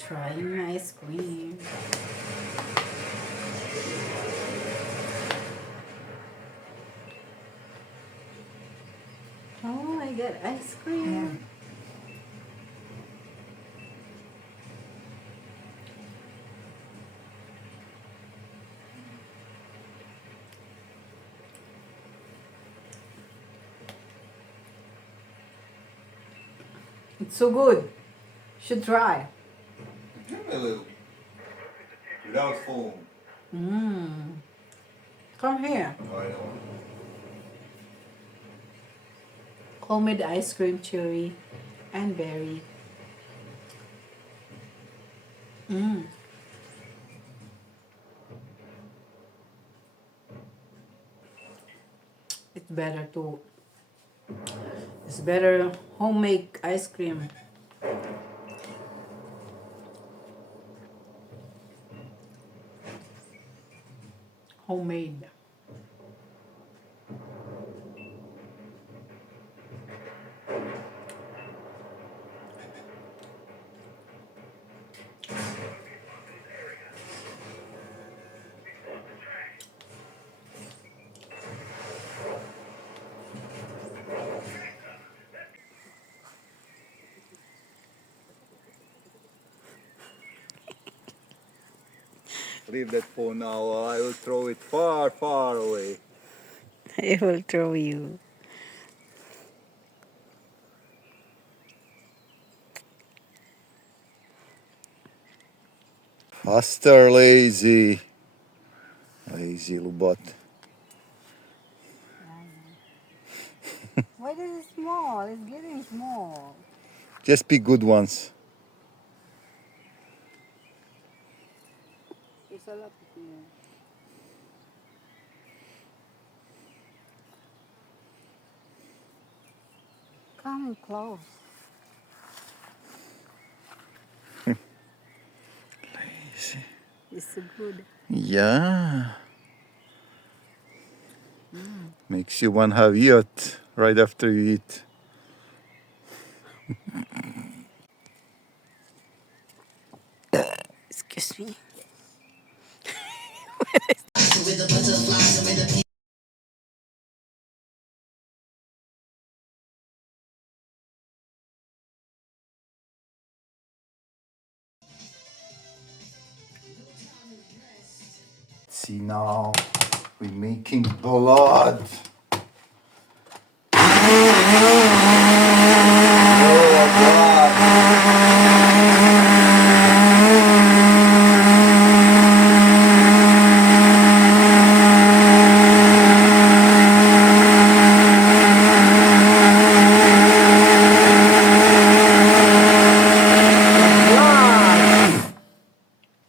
Trying ice cream. Oh, I got ice cream. It's so good. Should try. Give me a little. Without foam. Come here. I know. Homemade ice cream, cherry and berry. It's better to. It's better homemade ice cream. Homemade. Leave that phone now. I will throw it far, far away. I will throw you. Faster, lazy. Lazy little butt. Why is it small? It's getting small. Just pick good ones. It's a lot here. Come close. Lazy. It's so good. Yeah. Makes you want to have yacht right after you eat. Excuse me. See now, we're making blood.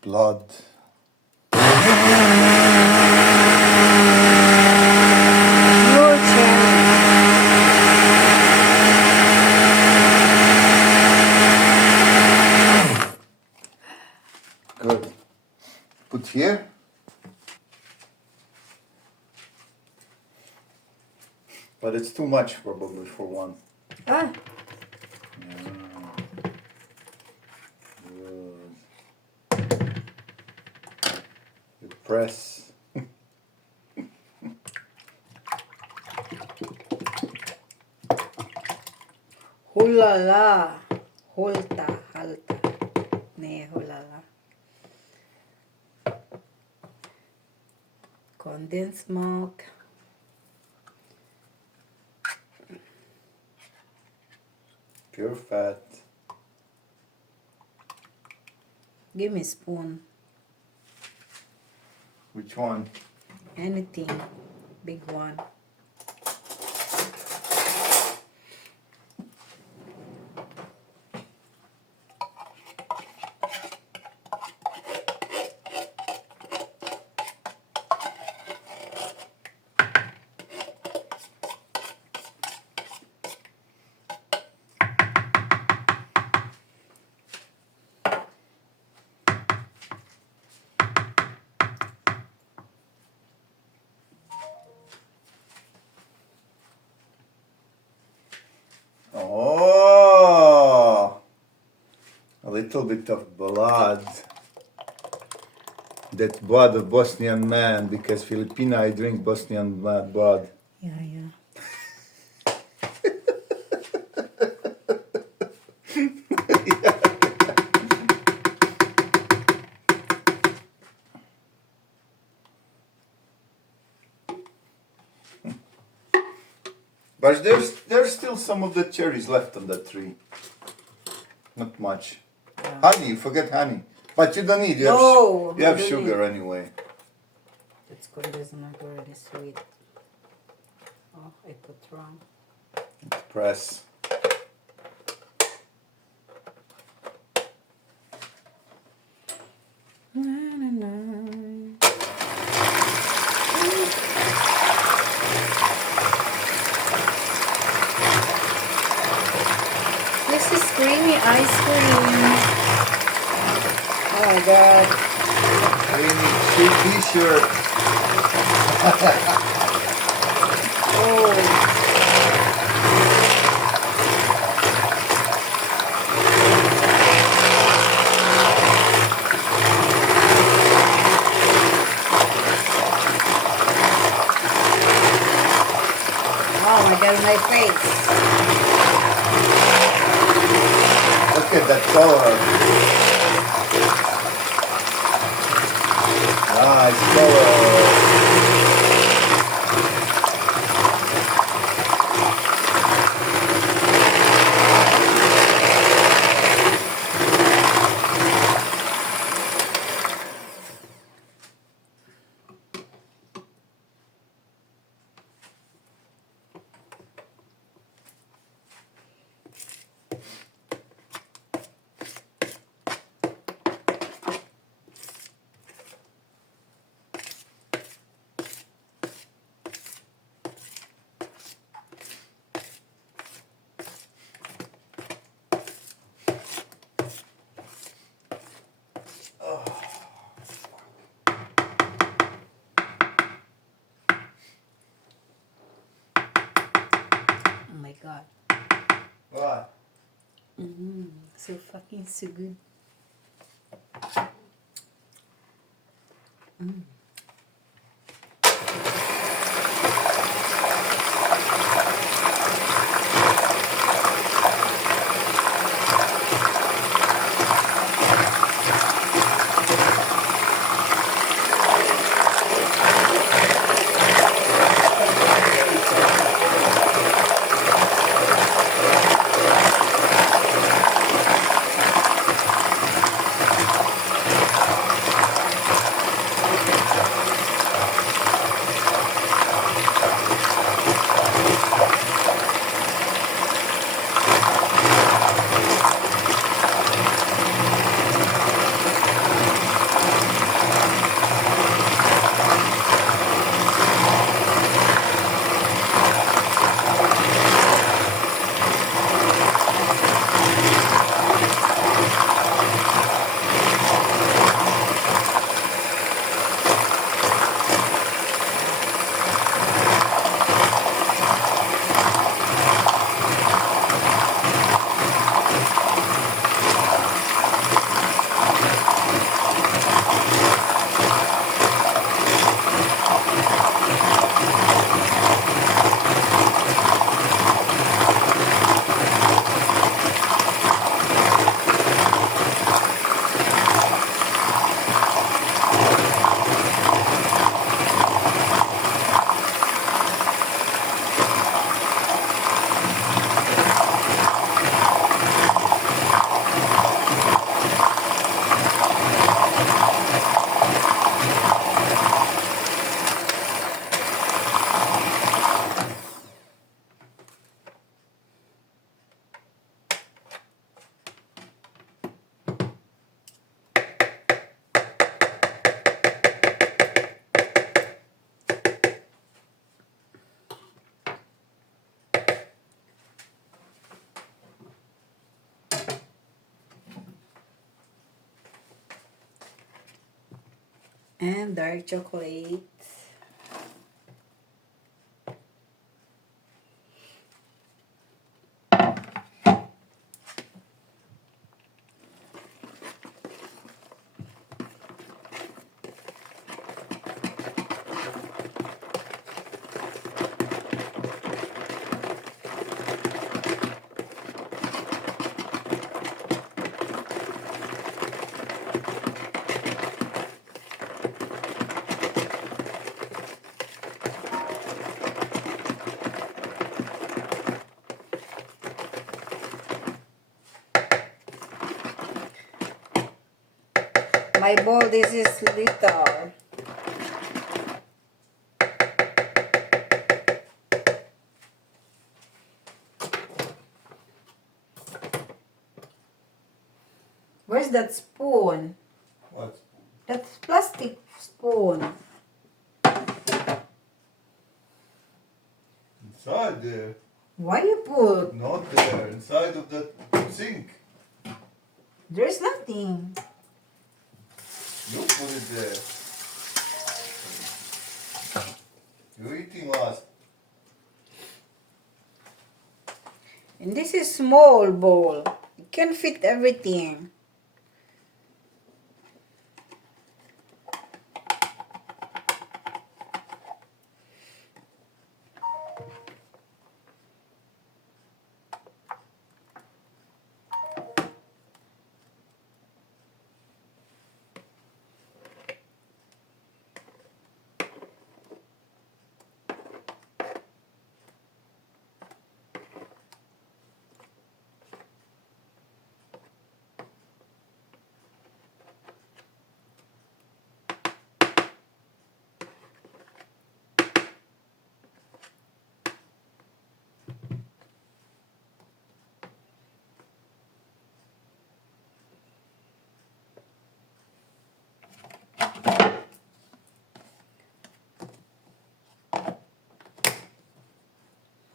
Blood. Good. Put here. But it's too much probably for one. Ah, Good. You press. hulala. Halta. Ne, hulala. Condensed milk. Pure fat. Give me a spoon. Which one? Anything. Big one. little bit of blood. That blood of Bosnian man, because Filipina I drink Bosnian blood. Yeah, yeah. But there's still some of the cherries left on that tree. Not much. Honey, you forget honey. But you don't need. You No, you have I don't sugar need. anyway. It's good, it's not really sweet. Oh, I put wrong. Press. Na, na, na. This is creamy ice cream. Oh my god. Creamy t-shirt. Oh. Oh my god, my face. Look at that color. Nice color. Oh my god. What? So fucking so good. And dark chocolate. My bowl, this is little. Where's that spoon? What? That plastic spoon. Inside there. Why you put? Not there. Inside of the sink. There's nothing. You put it there. You're eating last. And this is small bowl. You can fit everything.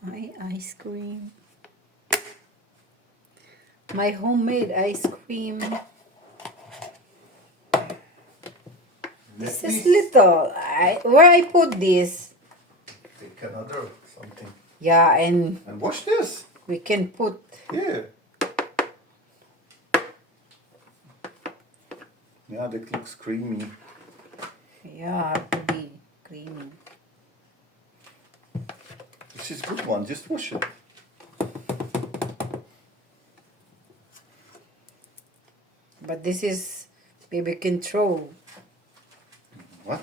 My ice cream. My homemade ice cream. This is little. Where I put this? Take another something. Yeah, and wash this. we can put. Here. Yeah, that looks creamy. Yeah, to be creamy. This is good one. Just wash it. But this is baby can throw. What?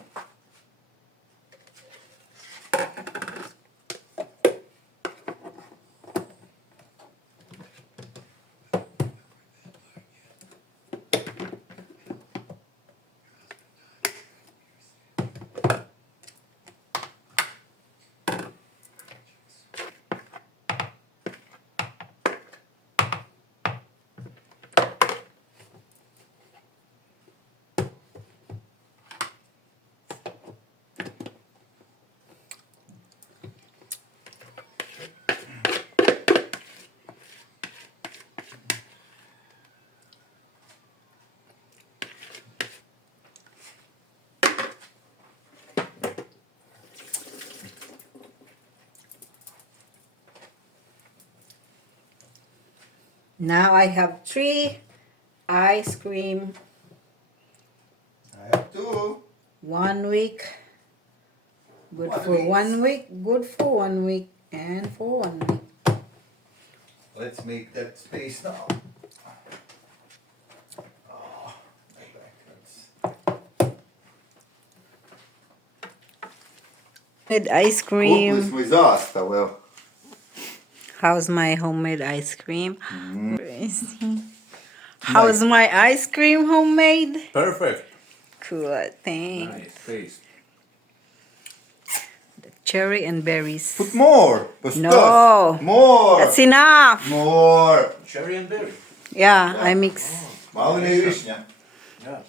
Now I have 3 ice cream. I have 2. 1 week. Good 1 for week. 1 week. Good for 1 week. And for 1 week. Let's make that space now. Oh, my back hurts. With ice cream. Okus with asta, well. How's my homemade ice cream? How's my ice cream homemade? Perfect. Cool, thanks. Nice taste. The cherry and berries. Put more. No. More. That's enough. More. Cherry and berry. Yeah, I mix. Malo ne višnja. Yeah.